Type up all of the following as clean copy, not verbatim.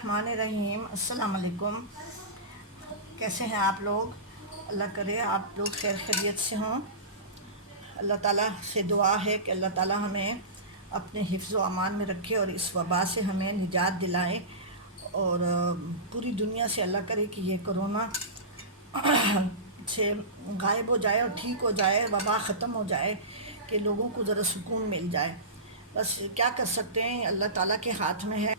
बिस्मिल्लाहिर्रहमानिर्रहीम। अस्सलाम वालेकुम। कैसे हैं आप लोग? अल्लाह करे आप लोग खैर खैरियत से हों। अल्लाह ताला से दुआ है कि अल्लाह ताला हमें अपने हिफ्ज़ व अमान में रखे और इस वबा से हमें निजात दिलाए और पूरी दुनिया से अल्लाह करे कि ये कोरोना से गायब हो जाए और ठीक हो जाए, वबा ख़त्म हो जाए, कि लोगों को ज़रा सुकून मिल जाए। बस क्या कर सकते हैं, अल्लाह ताला के हाथ में है।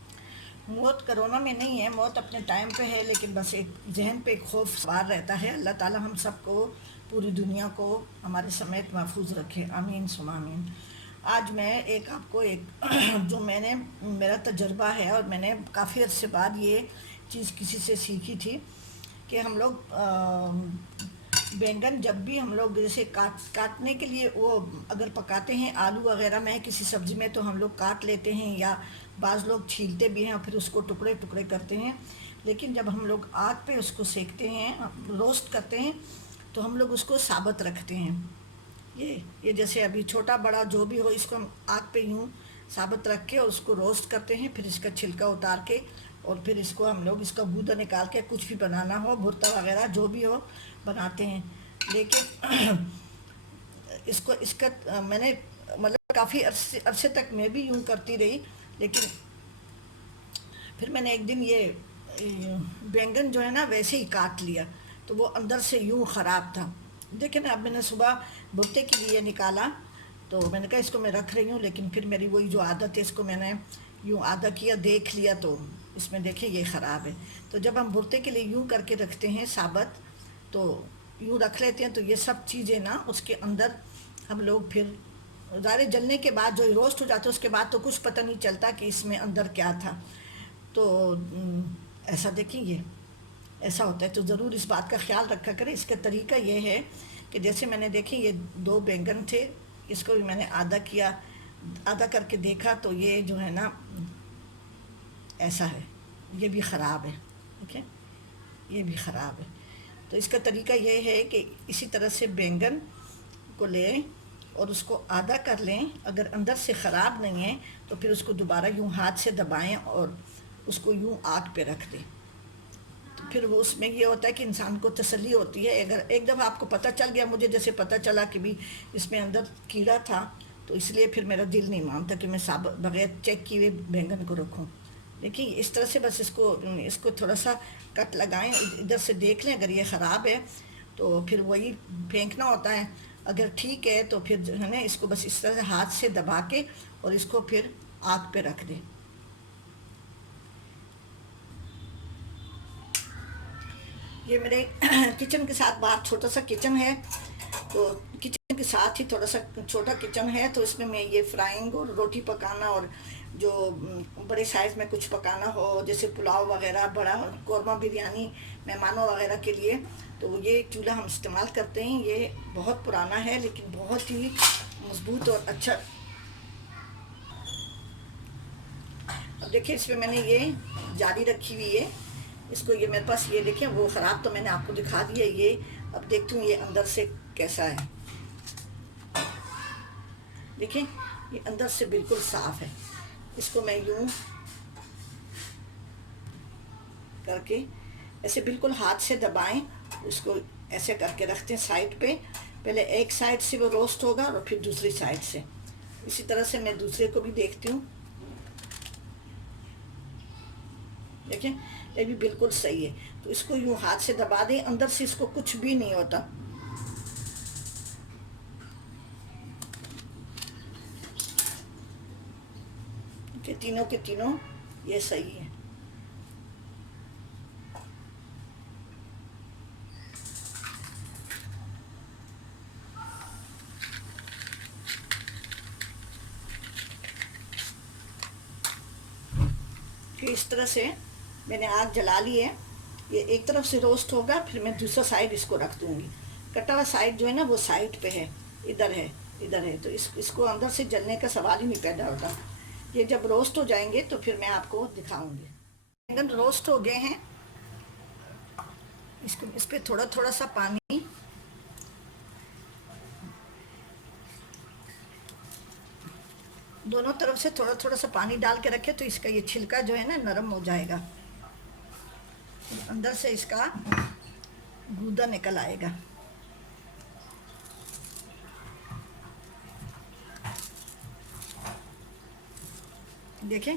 मौत कोरोना में नहीं है, मौत अपने टाइम पे है, लेकिन बस एक जहन पे एक खौफ सवार रहता है। अल्लाह ताला हम सबको, पूरी दुनिया को हमारे समेत महफूज रखे, आमीन सुमा आमीन। आज मैं एक आपको एक जो मैंने मेरा तजर्बा है और मैंने काफ़ी अर्से बाद ये चीज़ किसी से सीखी थी कि हम लोग बैंगन जब भी हम लोग जैसे काटने के लिए वो अगर पकाते हैं आलू वगैरह में किसी सब्ज़ी में, तो हम लोग काट लेते हैं या बाज़ लोग छीलते भी हैं और फिर उसको टुकड़े टुकड़े करते हैं। लेकिन जब हम लोग आग पे उसको सेकते हैं, रोस्ट करते हैं, तो हम लोग उसको साबुत रखते हैं। ये जैसे अभी छोटा बड़ा जो भी हो, इसको हम आग पे यूँ साबुत रख के और उसको रोस्ट करते हैं, फिर इसका छिलका उतार के और फिर इसको हम लोग इसका गूदा निकाल के कुछ भी बनाना हो, भुर्ता वगैरह जो भी हो बनाते हैं। लेकिन इसको इसका मैंने मतलब काफ़ी अरसे तक मैं भी यूँ करती रही, लेकिन फिर मैंने एक दिन ये बैंगन जो है ना वैसे ही काट लिया, तो वो अंदर से यूँ ख़राब था। देखिए ना, अब मैंने सुबह भुट्टे के लिए निकाला, तो मैंने कहा इसको मैं रख रही हूँ, लेकिन फिर मेरी वही जो आदत है, इसको मैंने यूँ आधा किया, देख लिया, तो इसमें देखिए ये ख़राब है। तो जब हम भुट्टे के लिए यूँ करके रखते हैं साबत, तो यूँ रख लेते हैं, तो ये सब चीज़ें ना उसके अंदर हम लोग फिर ज़ारे जलने के बाद जो रोस्ट हो जाते हैं, उसके बाद तो कुछ पता नहीं चलता कि इसमें अंदर क्या था। तो ऐसा देखेंगे, ऐसा होता है, तो ज़रूर इस बात का ख्याल रखा करें। इसका तरीका ये है कि जैसे मैंने देखे ये 2 बैंगन थे, इसको भी मैंने आधा किया, आधा करके देखा, तो ये जो है ना ऐसा है, ये भी ख़राब है। ठीक है, ये भी ख़राब है। तो इसका तरीका ये है कि इसी तरह से बैंगन को लें और उसको आधा कर लें। अगर अंदर से ख़राब नहीं है तो फिर उसको दोबारा यूँ हाथ से दबाएं और उसको यूँ आग पे रख दें। तो फिर वो उसमें ये होता है कि इंसान को तसल्ली होती है। अगर एक दफ़ा आपको पता चल गया, मुझे जैसे पता चला कि भी इसमें अंदर कीड़ा था, तो इसलिए फिर मेरा दिल नहीं मानता कि मैं साब बग़ैर चेक किए बैंगन को रखूं। देखिए इस तरह से बस इसको इसको थोड़ा सा कट लगाएं, इधर से देख लें, अगर ये ख़राब है तो फिर वही फेंकना होता है। अगर ठीक है तो फिर जो है ना, इसको बस इस तरह से हाथ से दबा के और इसको फिर आग पे रख दें। ये मेरे किचन के साथ बाहर छोटा सा किचन है, तो किचन के साथ ही थोड़ा सा छोटा किचन है, तो इसमें मैं ये फ्राइंग और रोटी पकाना और जो बड़े साइज़ में कुछ पकाना हो, जैसे पुलाव वगैरह, बड़ा कौरमा बिरयानी मेहमानों वगैरह के लिए, तो ये चूल्हा हम इस्तेमाल करते हैं। ये बहुत पुराना है लेकिन बहुत ही मजबूत और अच्छा। अब देखिए इसमें मैंने ये जाली रखी हुई है, इसको ये मेरे पास ये देखें, वो ख़राब तो मैंने आपको दिखा दिया। ये अब देखती हूँ ये अंदर से कैसा है। देखिए ये अंदर से बिल्कुल साफ़ है। इसको मैं यूँ करके ऐसे बिल्कुल हाथ से दबाएं, उसको ऐसे करके रखते हैं साइड पे। पहले एक साइड से वो रोस्ट होगा और फिर दूसरी साइड से। इसी तरह से मैं दूसरे को भी देखती हूँ। देखें ये भी बिल्कुल सही है। तो इसको यूँ हाथ से दबा दें, अंदर से इसको कुछ भी नहीं होता। कि तीनों के तीनों ये सही है। कि इस तरह से मैंने आग जला ली है। ये एक तरफ से रोस्ट होगा, फिर मैं दूसरा साइड इसको रख दूँगी। कटा हुआ साइड जो है ना वो साइड पे है, इधर है, इधर है, तो इसको अंदर से जलने का सवाल ही नहीं पैदा होता। ये जब रोस्ट हो जाएंगे तो फिर मैं आपको दिखाऊंगी। बैंगन रोस्ट हो गए हैं, इसको इस पर थोड़ा थोड़ा सा पानी, दोनों तरफ से थोड़ा थोड़ा सा पानी डाल के रखे, तो इसका ये छिलका जो है ना नरम हो जाएगा। अंदर से इसका गूदा निकल आएगा। देखें,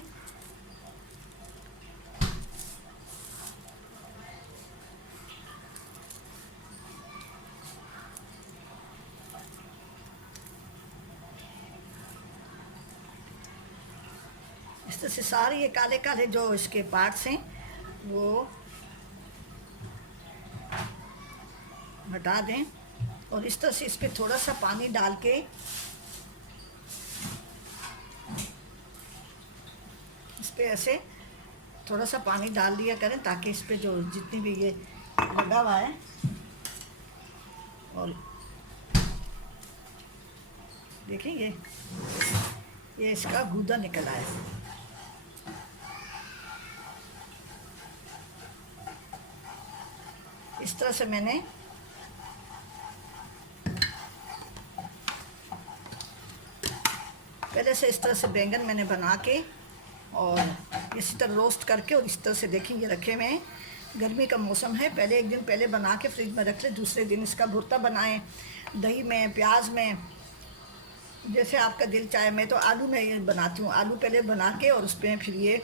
इस तरह से सारे ये काले काले जो इसके पार्ट्स हैं वो हटा दें, और इस तरह से इस पर थोड़ा सा पानी डाल के इस पर ऐसे थोड़ा सा पानी डाल दिया करें, ताकि इस पे जो जितनी भी ये लगा हुआ है, और देखिए ये इसका गूदा निकल आया। इस तरह से मैंने पहले से इस तरह से बैंगन मैंने बना के और इसी तरह रोस्ट करके, और इस तरह से देखें ये रखे हुए हैं। गर्मी का मौसम है, पहले एक दिन पहले बना के फ्रिज में रख ले, दूसरे दिन इसका भुर्ता बनाएं दही में, प्याज में, जैसे आपका दिल चाहे। मैं तो आलू में ये बनाती हूँ, आलू पहले बना के और उस पर फिर ये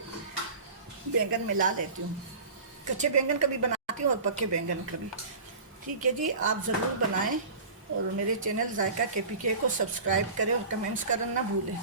बैंगन मिला लेती हूँ। कच्चे बैंगन कभी बनाती हूँ और पक्के बैंगन कभी। ठीक है जी, आप ज़रूर बनाएं, और मेरे चैनल जायका KPK को सब्सक्राइब करें और कमेंट्स करना ना भूलें।